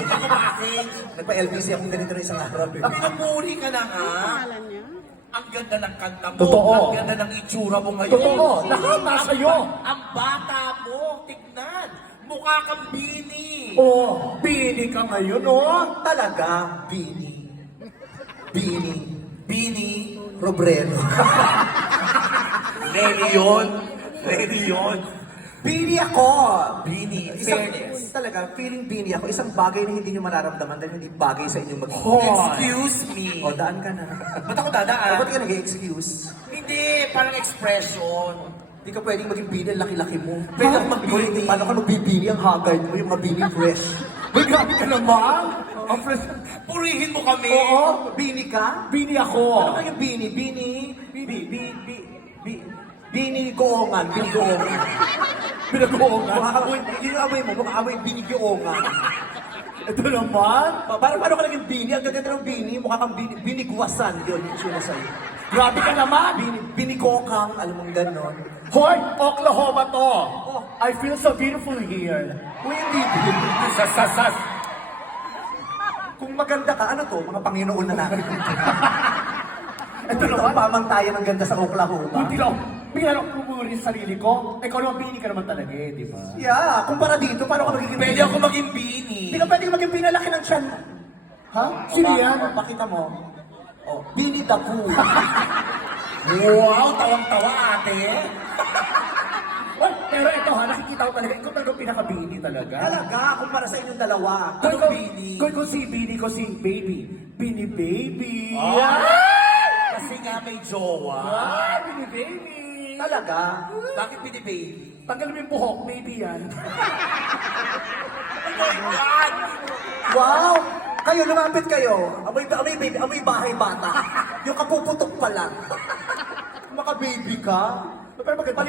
Hindi ko bakit. Nagpa-LBC ako ganito na isang araw. Pinupuri ka na nga. Pangalan niya? Ang ganda ng kanta mo. Totoo. Ang ganda ng itsura mo ngayon. Totoo. Lahat nasa iyo. Ang bata mo, tignan. Mukha kang Bini. Oh, Bini ka ngayon, oh. Talaga, Bini. Bini. Bini. Robrero. Lenny yun. Lenny yun. Bini ako! Bini. Isang, Fairness. talaga, feeling Bini ako. Isang bagay na hindi nyo mararamdaman dahil hindi bagay sa inyong mag- Excuse me. O, daan ka na. Ba't ako O, dadaan? ba't ka nag-excuse? Hindi, parang expression. Hindi ka pwedeng maging Bini, ang laki-laki mo. Pwede akong mag-Bini. Paano ka magbibini ang haggard mo, yung mabini fresh? Uy, grabe ka naman. Ang fresh. Purihin mo kami. Oo, Bini ka? Bini Ano ako. ka yung Bini? Bini goongan, Bini goongan. Pinag-uungan. Yung amoy mo, mga amoy Bini goongan. Ito naman. Paano ka naging Bini? Ang gaganda ng Bini, mukha kang Bini guwasan. Yun, yung sila sa'yo. Grabe ka naman. Bini kokang, alam mong ganon. Hoy, Oklahoma to. I feel so beautiful here. Uy, hindi Bini. Sas. Kung maganda ka, ano to? Mga Panginoon na natin. Ito Ito naman. ang pamantayan ng ganda sa Oklahoma. Hindi lang. Bigyan ako pumuri sa sarili ko. Ikaw naman, Bini ka naman talaga eh, di ba? Yeah, kumpara dito, paano ka magiging Pwede Bini? ako maging Bini. Hindi ka pwedeng maging pinalaki ng tiyan. Ha? Sino yan? Pakita mo. Oh, Bini the Pooh. Wow, tawang-tawa ate. Well, pero ito ha, nakikita ko talaga, ikaw talaga pinaka-Bini talaga. Talaga, kumpara sa inyong dalawa. Ano Kung Bini? Kung si Bini, ko si Baby. Bini Baby. Kasi nga may jowa. Bini Baby. Talaga. Bakit Bini baby? Tanggal mo yung buhok, baby yan. Oh my God! Wow! Kayo, lumapit kayo. Amoy bahay bata. Yung kapuputok pa lang. Maka-baby ka. Pero maganda.